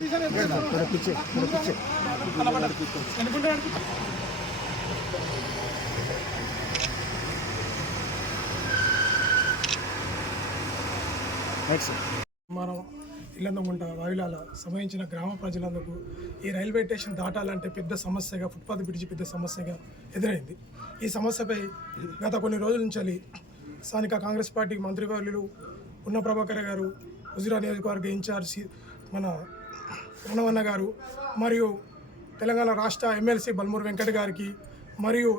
తీసారు ఎంత? మనం ఇల్లందగుంట వాయులాల సమయించిన గ్రామ ప్రజలందుకు ఈ రైల్వే స్టేషన్ దాటాలంటే పెద్ద సమస్యగా ఫుట్పాత్ బ్రిడ్జి పెద్ద సమస్యగా ఎదురైంది ఈ సమస్యపై గత కొన్ని రోజుల నుంచి స్థానిక కాంగ్రెస్ పార్టీ మంత్రివర్యులు ఉన్న ప్రభాకర్ గారు హుజురా నియోజకవర్గ ఇన్ఛార్జి మన రణవన్న గారు మరియు తెలంగాణ రాష్ట్ర ఎమ్మెల్సీ బల్మూరు వెంకట గారికి మరియు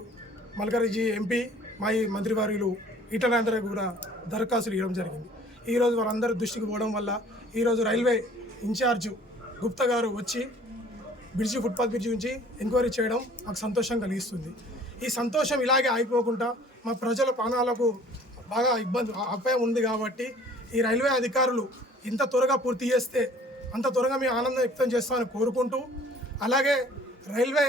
మల్కారెడ్డి ఎంపీ మాజీ మంత్రివర్యులు ఈటనాంధ్ర కూడా దరఖాస్తులు ఇవ్వడం జరిగింది. ఈరోజు వారందరి దృష్టికి పోవడం వల్ల ఈరోజు రైల్వే ఇన్ఛార్జ్ గుప్తా గారు వచ్చి బ్రిడ్జి ఫుట్పాత్ బ్రిడ్జి నుంచి ఎంక్వైరీ చేయడం మాకు సంతోషం కలిగిస్తుంది. ఈ సంతోషం ఇలాగే ఆగిపోకుండా మా ప్రజల ప్రాణాలకు బాగా ఇబ్బంది అపాయం ఉంది కాబట్టి ఈ రైల్వే అధికారులు ఇంత త్వరగా పూర్తి చేస్తే అంత త్వరగా మేము ఆనందం వ్యక్తం చేస్తామని కోరుకుంటూ అలాగే రైల్వే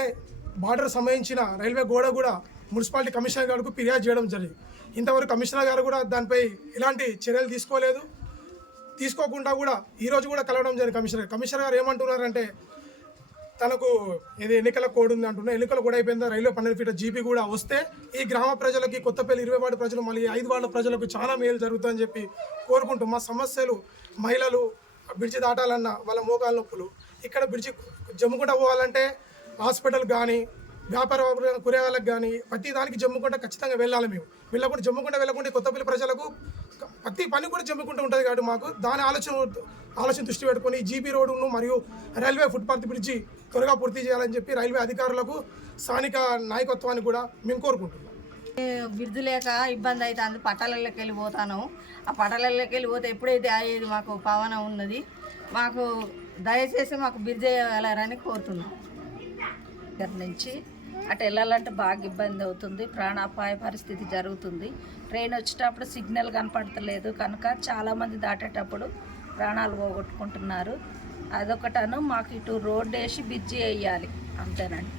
బార్డర్ సంబంధించిన రైల్వే గోడ కూడా మున్సిపాలిటీ కమిషనర్ గారికి ఫిర్యాదు చేయడం జరిగింది. ఇంతవరకు కమిషనర్ గారు కూడా దానిపై ఎలాంటి చర్యలు తీసుకోలేదు. తీసుకోకుండా కూడా ఈరోజు కూడా కలవడం జరిగింది కమిషనర్. కమిషనర్ గారు ఏమంటున్నారంటే తనకు ఇది ఎన్నికల కోడ్ ఉంది అంటున్నా ఎన్నికలు కూడా అయిపోయిందా రైల్వే పన్నెండు ఫీట్ జీపీ కూడా వస్తే ఈ గ్రామ ప్రజలకి కొత్తపల్లి ఇరవై వార్డు ప్రజలు మళ్ళీ ఐదు వార్డుల ప్రజలకు చాలా మేలు జరుగుతుందని చెప్పి కోరుకుంటూ మా సమస్యలు మహిళలు బ్రిడ్జి దాటాలన్న వాళ్ళ మోకాల నొప్పులు. ఇక్కడ బ్రిడ్జి జమ్ముకుంటా పోవాలంటే హాస్పిటల్ కానీ వ్యాపార కూరగాయలకు కానీ ప్రతి దానికి జమ్ముకుంటా ఖచ్చితంగా వెళ్ళాలి మేము. వెళ్ళకుండా జమ్ముకుంటా వెళ్ళకుండా కొత్తపల్లి ప్రజలకు ప్రతి పని కూడా జమ్ముకుంటూ ఉంటుంది కాబట్టి మాకు దాని ఆలోచన ఆలోచన దృష్టి పెట్టుకొని జీబీ రోడ్డును మరియు రైల్వే ఫుట్పాత్ బ్రిడ్జి త్వరగా పూర్తి చేయాలని చెప్పి రైల్వే అధికారులకు స్థానిక నాయకత్వాన్ని కూడా మేము కోరుకుంటున్నాం. బిర్దు లేక ఇబ్బంది అవుతుంది పట్టాలలోకి వెళ్ళిపోతాను ఆ పట్టాలలోకి వెళ్ళిపోతే ఎప్పుడైతే అయ్యేది మాకు పవన ఉన్నది మాకు దయచేసి మాకు బిర్జు వెళ్ళారని కోరుతున్నాం. దగ్గర నుంచి అటు వెళ్ళాలంటే బాగా ఇబ్బంది అవుతుంది ప్రాణాపాయ పరిస్థితి జరుగుతుంది. ట్రైన్ వచ్చేటప్పుడు సిగ్నల్ కనపడతలేదు కనుక చాలామంది దాటేటప్పుడు ప్రాణాలు పోగొట్టుకుంటున్నారు. అదొకటను మాకు ఇటు రోడ్డు వేసి బిజ్జీ వేయాలి అంతేనండి.